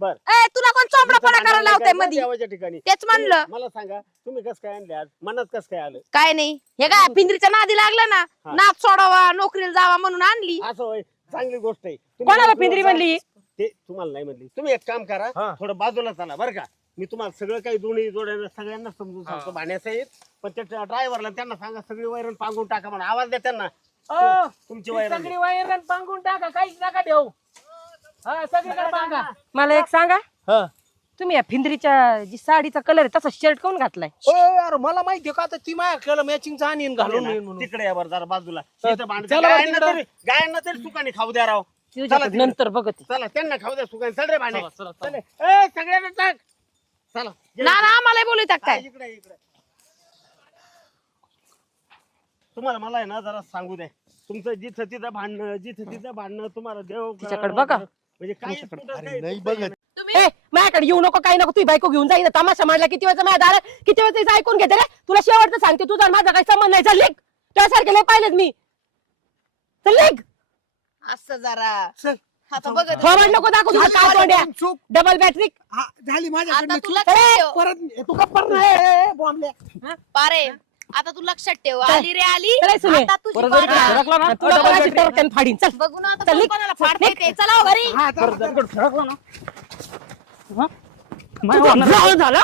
बर ए तुला कोण चोंबडापणा करायला लावताय मध्ये देवाच्या ठिकाणी तेच म्हणलं मला सांगा तुम्ही कस काय आणले आज मनात कस काय आलं काय नाही हे काय पिंजरीच्या नादी लागलं ना हा. नाद सोडावा नोकरीला जावा म्हणून आणली असं होय चांगली गोष्ट आहे कोणाला पिंजरी म्हणली ते तुम्हाला नाही म्हणली तुम्ही एक काम करा थोडं बाजूला चला बरं का मी तुम्हाला सगळं काही दोन्ही जोड्यानं सगळ्यांना समजून सांगतो भाण्यासहित पण त्या ड्रायव्हरला त्यांना सांगा सगळी वैरण पांगून टाका म्हणून आवाज द्या त्यांना तुमची वैरण सगळी वैरण पांगून टाका काहीच नका ठेवू हा सगळीकडे पांगा मला एक सांगा हा तुम्ही या फिंदरीच्या जी साडीचा कलर आहे तसा शर्ट कोण घातलाय यार मला माहितीये का आता ती माझ्याकडे मॅचिंगचा आणीन घालून येईन म्हणून तिकडे या बरं जरा बाजूला चला इथं भांडण. बरं गायांना तिकडं. गायांना तरी सुकाने खाऊ द्या राव तुझ्याकडे नंतर बघते चला त्यांना खाऊ द्या सुकाने चल रे भाणे चला, चल रे. ए, सगळ्यांना टाक चला ना ना आम्हाला बोलवतात काय इकडे इकडे तुम्हाला मला आहे ना जरा सांगू द्या तुमचं जिथं तिथं भांडणं तुम्हाला देव तिच्याकडे बघा. म्हणजे काही नाही बघत तुम्ही ए माझ्याकडे येऊ नको काही नको तुझी बायको घेऊन जाईन तमाशा मांडला किती वेळचा माझ्या दारात किती वेळचं ऐकून घेते रे तुला शेवटचं सांगते तुझा माझा काही संबंध नाही चल निघ त्यासारखे लय पाहिलेत मी चल निघ असं जरा चल. आता बघत थोबड नको दाखवू तुझा काय तोंड्या चूक डबल बॅटरी झाली आता माझ्याकडनं तू लक्षात ठेव परत तू गप्पर नाही बॉम्बले पारे आता तू लक्षात ठेव आली रे आली चल, सुने. आता तुझी परत जरी पारा. फरकला ना तुला कोणाची टरकन फाडीन चल बघू ना आता चल, कोण निघ. कोणाला फाडता येते चला हो घरी तुझं झालं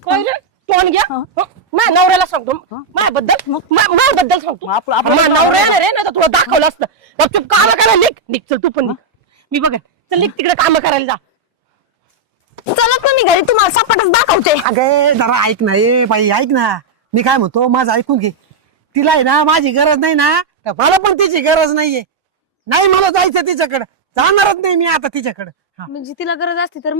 काय रे? तोंड घ्या माझ्या नवऱ्याला सांगतो माझ्याबद्दल सांगतो माझा नवरा येणार रे ना तुला दाखवलं असतं गपचूप काम करायला निघ चल तू पण निघ मी बघ चल निघ तिकडे काम करायला जा चला तुम्ही घरी तुम्हाला सपाटच दाखवते अगे जरा ऐक ना ए बाई ऐक ना मी काय म्हणतो माझं ऐकून घे तिला आहे ना माझी गरज नाही ना तर मला पण तिची गरज नाहीये नाही मला जायचं तिच्याकडे जाणारच नाही मी आता तिच्याकडे म्हणजे तिला गरज असते तर